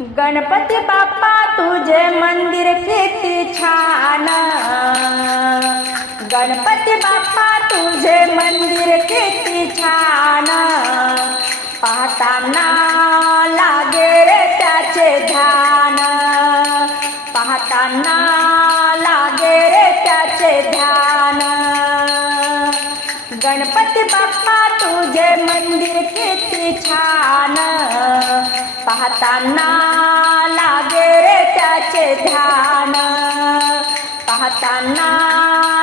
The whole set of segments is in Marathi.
गणपती बाप्पा तुझे मंदिर किती छान. गणपती बाप्पा तुझे मंदिर किती छान. पाहताना लागे रे त्याचे ध्यान. पाहताना लागे रे त्याचे ध्यान. गणपती बाप्पा तुझे मंदिर किती छान. पाहताना लागे रे त्याचे ध्यान. पाहताना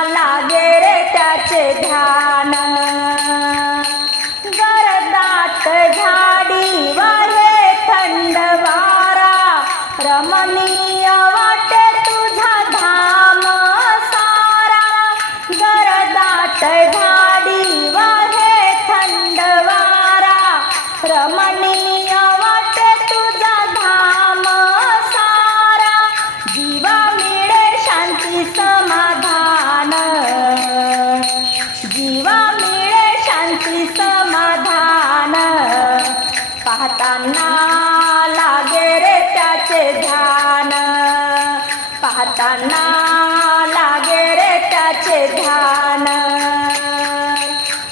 लागे रे त्याचे ध्यान. गरदात झाडी वारे थंड वारा रमणी पाहताना लागे रे त्याचे ध्यान. पाहताना लागे रे त्याचे ध्यान.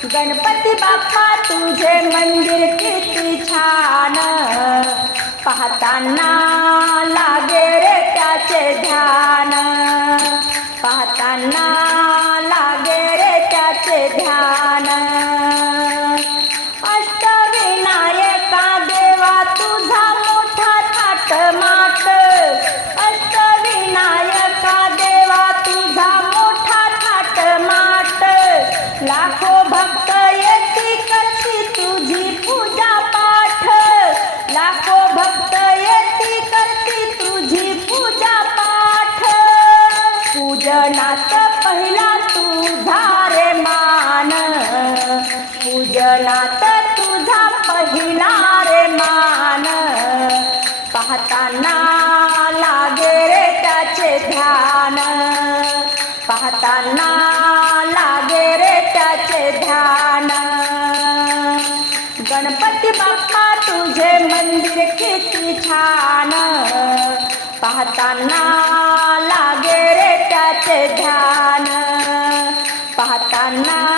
गणपती बाप्पा तुझे मंदिर किती छान. पाहताना लागे पूजनात तुझा पहिला रे मान. पाहताना लागे रे त्याचे ध्यान. पाहताना लागे रे त्याचे ध्यान. गणपती बाप्पा तुझे मंदिर किती छान. पाहताना लागे रे त्याचे ध्यान. पाहताना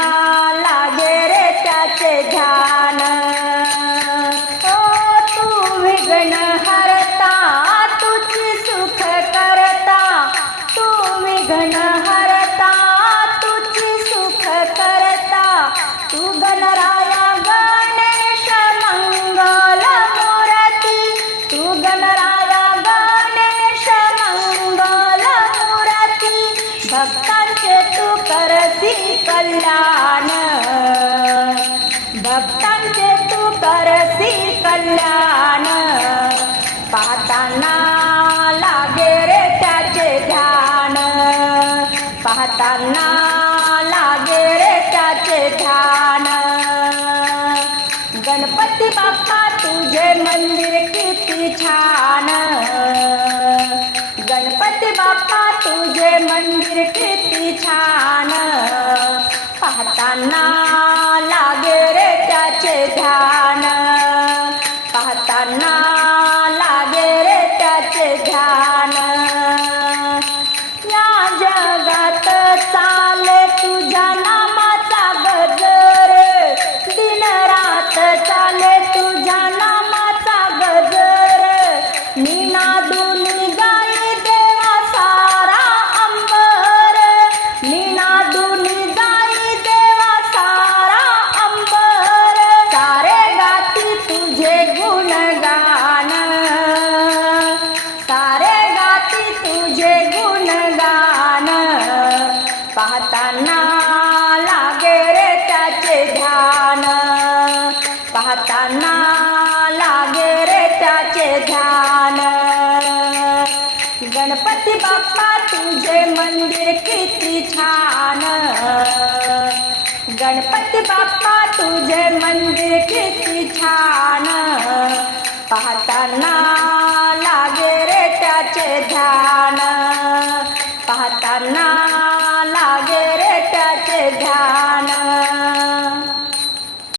भक्तांचे तू करसी कल्याण. भक्तांचे तू करसी कल्याण. पाहताना लागे रे त्याचे ध्यान. पाहताना लागे रे त्याचे ध्यान. गणपती बाप्पा तुझे मंदिर किती छान. बाप्पा तुझे मंदिर किती छान. पाहताना लागे रे त्याचे ध्यान. पाहताना लागे रे त्याचे ध्यान. पाहताना लागे रे त्याचे ध्यान. गणपती बाप्पा तुझे मंदिर किती छान. गणपती बाप्पा तुझे मंदिर किती छान. पाहताना लागे रे त्याचे ध्यान.